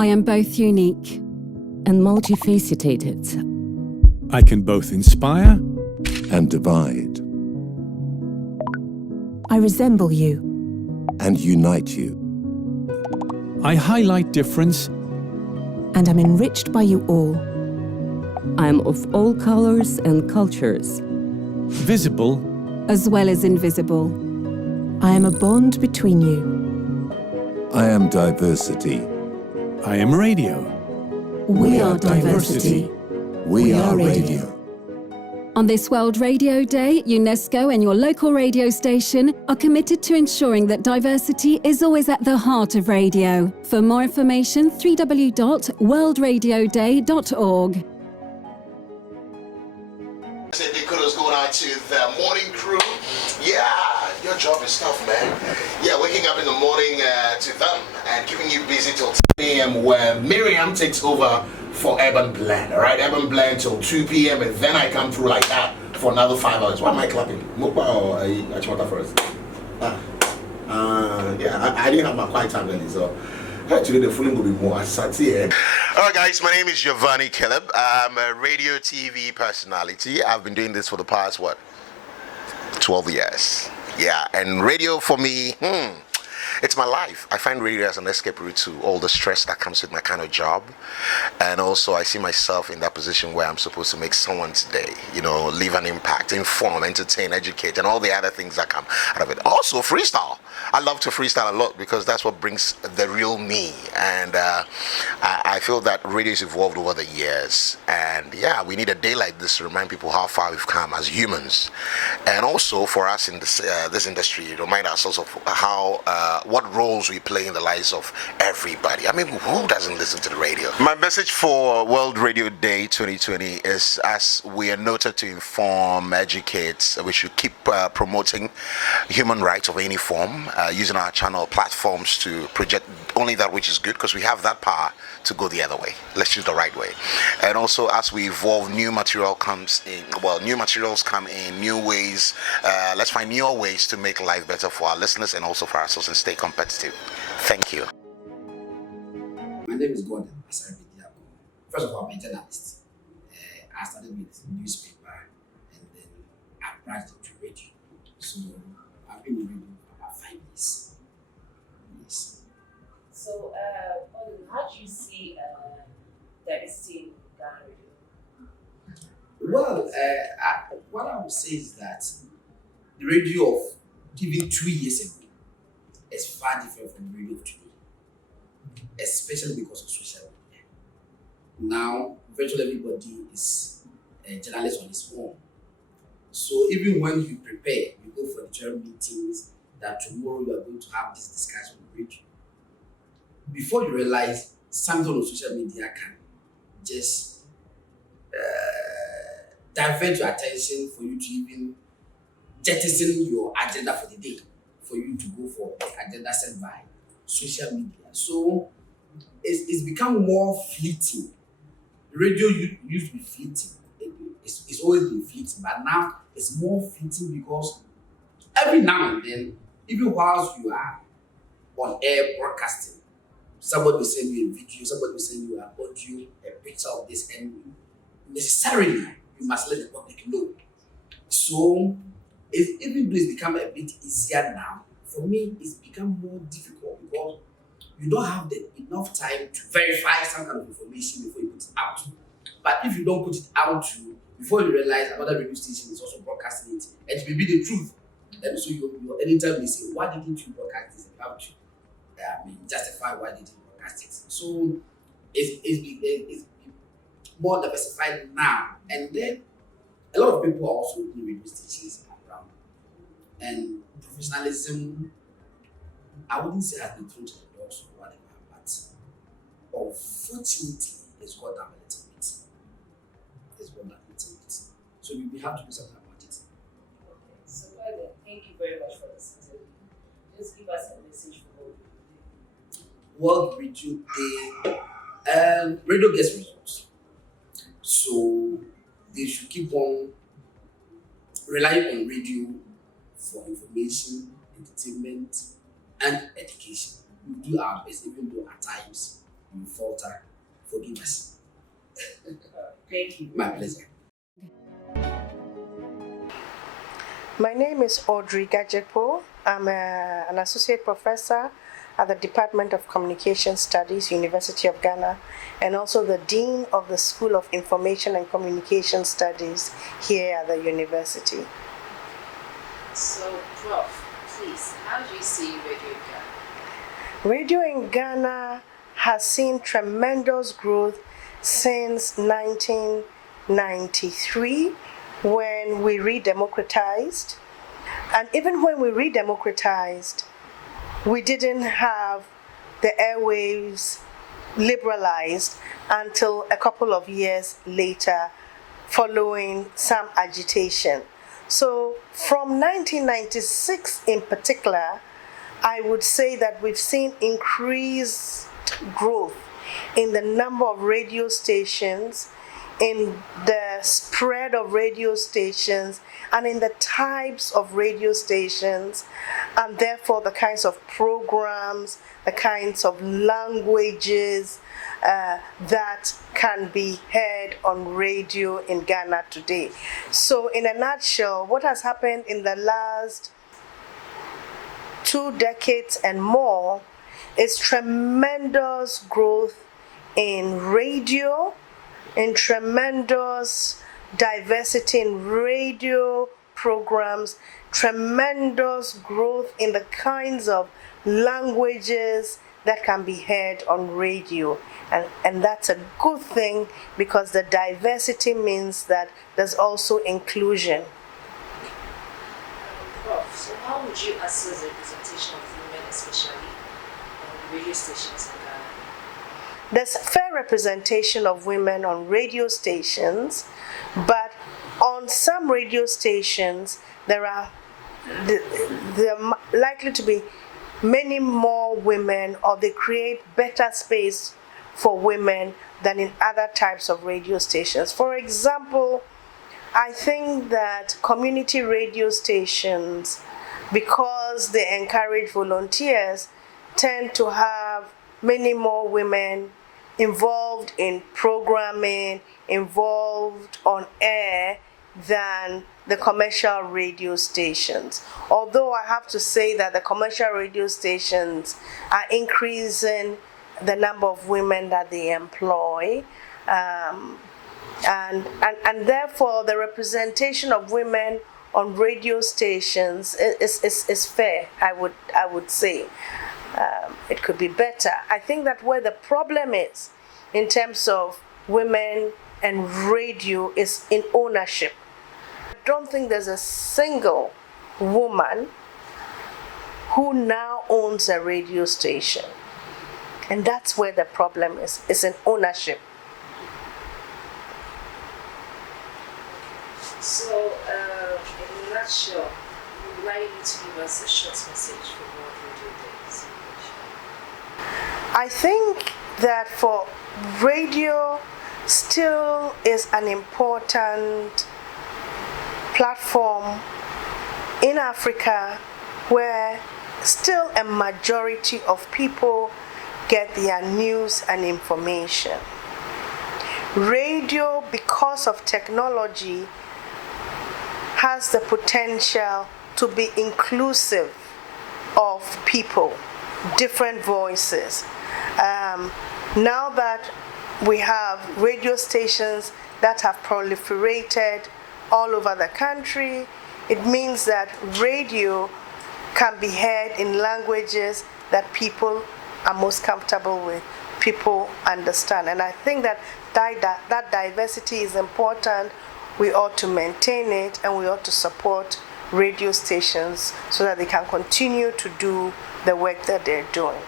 I am both unique and multifaceted. I can both inspire and divide. I resemble you and unite you. I highlight difference and I'm enriched by you all. I am of all colors and cultures. Visible as well as invisible. I am a bond between you. I am diversity. I am radio. We are diversity. We are radio. On this World Radio Day, UNESCO and your local radio station are committed to ensuring that diversity is always at the heart of radio. For more information, www.worldradioday.org. Say big kudos going out to the morning crew. Yeah, your job is tough, man. Yeah, waking up in the morning to them and keeping you busy till 10 a.m. where Miriam takes over for Urban Blend, all right? Urban Blend till 2 p.m. and then I come through like that for another 5 hours. Why am I clapping? Mukba or Achimota first? Yeah, I didn't have my quiet time really, so today the fooling will be more sat here. All right, guys, my name is Giovanni Caleb. I'm a radio TV personality. I've been doing this for the past, 12 years. Yeah, and radio for me, it's my life. I find radio as an escape route to all the stress that comes with my kind of job. And also I see myself in that position where I'm supposed to make someone's day, leave an impact, inform, entertain, educate, and all the other things that come out of it. Also freestyle. I love to freestyle a lot because that's what brings the real me. And I feel that radio has evolved over the years. And yeah, we need a day like this to remind people how far we've come as humans. And also for us in this industry, remind ourselves of how what roles we play in the lives of everybody. I mean, who doesn't listen to the radio? My message for World Radio Day 2020 is, as we are noted to inform, educate, we should keep promoting human rights of any form, using our channel platforms to project only that which is good, because we have that power to go the other way. Let's choose the right way. And also, as we evolve, new materials come in, new ways. Let's find newer ways to make life better for our listeners and also for ourselves, and stay competitive. Thank you. My name is Gordon Asari. First of all, I'm a journalist. I started with newspaper and then I branched into radio. So I've been in radio for about 5 years. Yes. So, Gordon, how do you see diversity in Ghana radio? Well, what I would say is that the radio of even 2 years ago is far different from the radio of today, especially because of social media. Now, virtually everybody is a journalist on his own. So even when you prepare, you go for the meetings that tomorrow you are going to have this discussion on radio, before you realize something on social media can just divert your attention for you to even jettison your agenda for the day, for you to go for the agenda set by social media. So it's become more fleeting. Radio used to be fleeting. It's always been fleeting, but now it's more fleeting because every now and then, even whilst you are on air broadcasting, somebody will send you a video, somebody will send you an audio, a picture of this, and necessarily you must let the public know. So even though it's become a bit easier now, for me it's become more difficult because you don't have enough time to verify some kind of information before you put it out. But if you don't put it out before you realize another radio station is also broadcasting it, and it may be the truth, and so you anytime you say, why didn't you broadcast this? You have to justify why didn't you broadcast it. So it's more diversified now, and then a lot of people are also opening radio stations around, and professionalism, I wouldn't say has been thrown to the doors or whatever, but unfortunately it's got down a little bit. So we have to do something about it. Okay, so thank you very much for this interview. Just give us a message for World Radio Day. Radio gets results, so they should keep on relying on radio for information, entertainment, and education. We do our best, even though at times you falter, forgive us. Thank you. My pleasure. My name is Audrey Gajepo. I'm an associate professor at the Department of Communication Studies, University of Ghana, and also the Dean of the School of Information and Communication Studies here at the university. So, Prof, please, how do you see radio in Ghana? Radio in Ghana has seen tremendous growth since 1993 when we redemocratized. And even when we redemocratized, we didn't have the airwaves liberalized until a couple of years later, following some agitation. So from 1996 in particular, I would say that we've seen increased growth in the number of radio stations, in the spread of radio stations, and in the types of radio stations, and therefore the kinds of programs, the kinds of languages that can be heard on radio in Ghana today. So in a nutshell, what has happened in the last 2 decades and more is tremendous growth in radio, in tremendous diversity in radio programs, tremendous growth in the kinds of languages that can be heard on radio. And that's a good thing, because the diversity means that there's also inclusion. Prof, so how would you assess the representation of women, especially on radio stations in Ghana? There's fair representation of women on radio stations, but on some radio stations, there are likely to be many more women, or they create better space for women than in other types of radio stations. For example, I think that community radio stations, because they encourage volunteers, tend to have many more women involved in programming, involved on air, than the commercial radio stations. Although I have to say that the commercial radio stations are increasing the number of women that they employ, and therefore the representation of women on radio stations is fair, I would say. It could be better. I think that where the problem is in terms of women and radio is in ownership. I don't think there's a single woman who now owns a radio station. And that's where the problem is in ownership. So, in a nutshell, would like you to give us a short message for World Radio Day? I think that for radio still is an important platform in Africa where still a majority of people get their news and information. Radio, because of technology, has the potential to be inclusive of people, different voices. Now that we have radio stations that have proliferated all over the country, it means that radio can be heard in languages that people are most comfortable with, people understand. And I think that diversity is important. We ought to maintain it, and we ought to support radio stations so that they can continue to do the work that they're doing,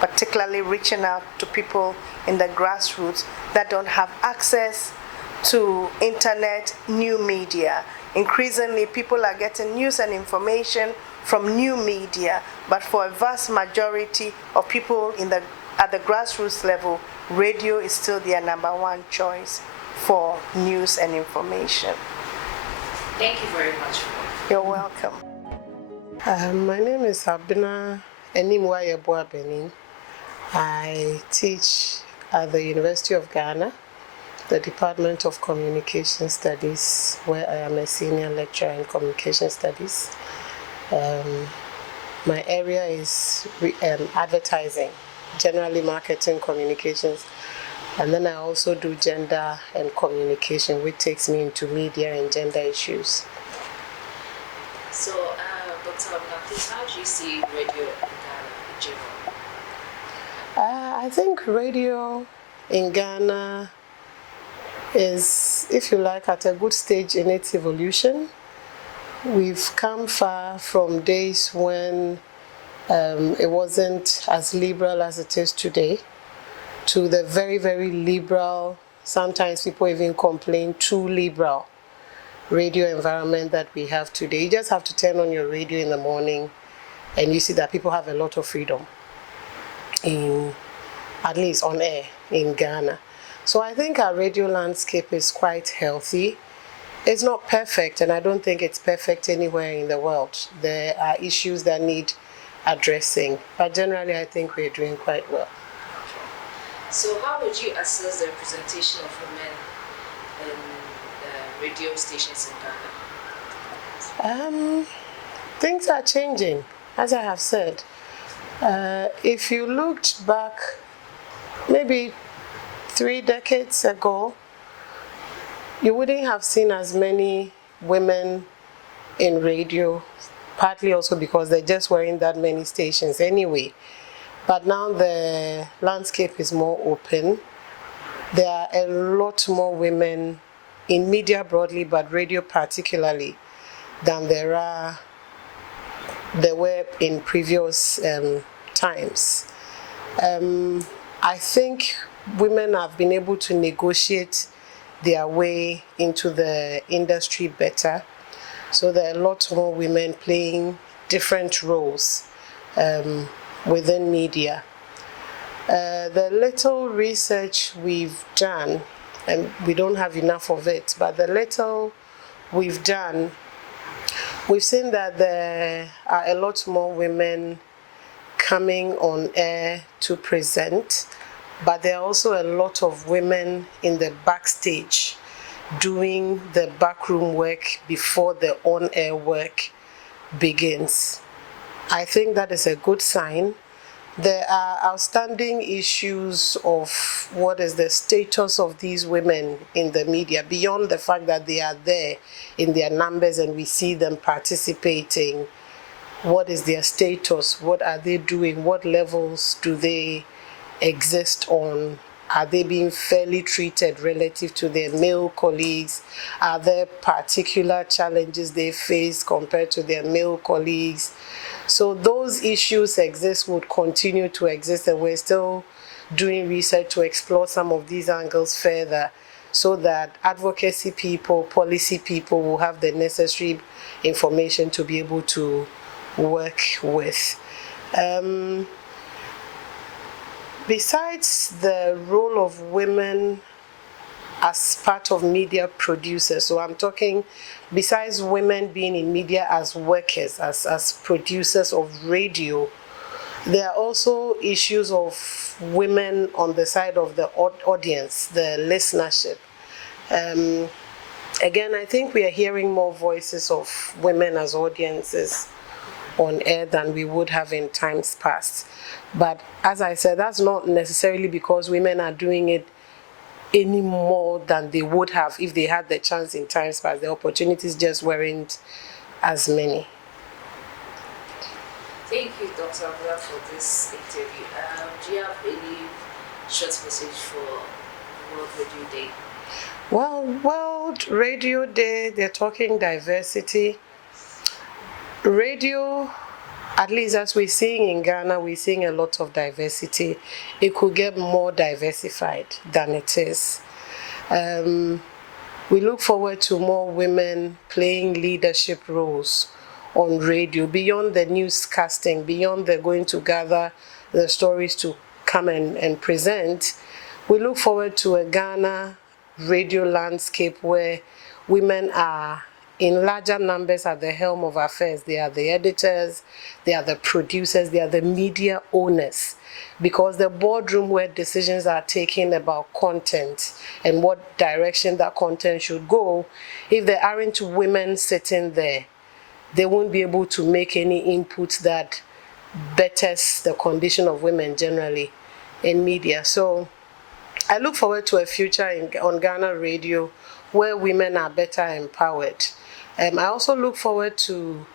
particularly reaching out to people in the grassroots that don't have access to internet, new media. Increasingly, people are getting news and information from new media, but for a vast majority of people at the grassroots level, radio is still their number one choice for news and information. Thank you very much. You're welcome. My name is Abina Enimwaye Boabenin. I teach at the University of Ghana, the Department of Communication Studies, where I am a senior lecturer in Communication Studies. My area is advertising, generally marketing, communications, and then I also do gender and communication, which takes me into media and gender issues. So, Dr. Abna, how do you see radio in Ghana in general? I think radio in Ghana is, if you like, at a good stage in its evolution. We've come far from days when it wasn't as liberal as it is today, to the very, very liberal, sometimes people even complain, too liberal radio environment that we have today. You just have to turn on your radio in the morning and you see that people have a lot of freedom, at least on air in Ghana. So I think our radio landscape is quite healthy. It's not perfect, and I don't think it's perfect anywhere in the world. There are issues that need addressing, but generally I think we're doing quite well. So how would you assess the representation of women in radio stations in Ghana? Things are changing, as I have said. If you looked back maybe 3 decades ago, you wouldn't have seen as many women in radio, partly also because there just weren't that many stations anyway. But now the landscape is more open. There are a lot more women in media broadly, but radio particularly, than there were in previous times. I think women have been able to negotiate their way into the industry better. So there are a lot more women playing different roles within media. The little research we've done, and we don't have enough of it, but the little we've done, we've seen that there are a lot more women coming on air to present, but there are also a lot of women in the backstage doing the backroom work before the on-air work begins. I think that is a good sign. There are outstanding issues of what is the status of these women in the media, beyond the fact that they are there in their numbers and we see them participating. What is their status? What are they doing? What levels do they exist on? Are they being fairly treated relative to their male colleagues? Are there particular challenges they face compared to their male colleagues? So those issues exist, would continue to exist, and we're still doing research to explore some of these angles further so that advocacy people, policy people will have the necessary information to be able to work with. Besides the role of women as part of media producers, so I'm talking besides women being in media as workers, as producers of radio, there are also issues of women on the side of the audience, the listenership. Again, I think we are hearing more voices of women as audiences on air than we would have in times past. But as I said, that's not necessarily because women are doing it any more than they would have if they had the chance in times past. The opportunities just weren't as many. Thank you, Dr. Abdullah, for this interview. Do you have any short message for World Radio Day? Well, World Radio Day, they're talking diversity. Radio, at least as we're seeing in Ghana, we're seeing a lot of diversity. It could get more diversified than it is. We look forward to more women playing leadership roles on radio, beyond the newscasting, beyond the going to gather the stories to come and present. We look forward to a Ghana radio landscape where women are in larger numbers at the helm of affairs. They are the editors, they are the producers, they are the media owners. Because the boardroom where decisions are taken about content and what direction that content should go, if there aren't women sitting there, they won't be able to make any input that betters the condition of women generally in media. So I look forward to a future on Ghana Radio where women are better empowered. I also look forward to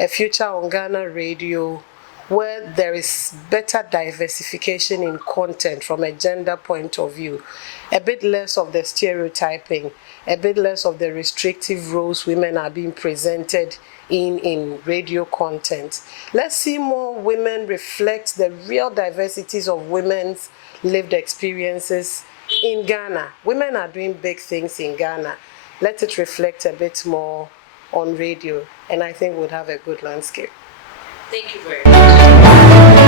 a future on Ghana Radio where there is better diversification in content from a gender point of view, a bit less of the stereotyping, a bit less of the restrictive roles women are being presented in radio content. Let's see more women reflect the real diversities of women's lived experiences in Ghana. Women are doing big things in Ghana. Let it reflect a bit more on radio, and I think we'll have a good landscape. Thank you very much.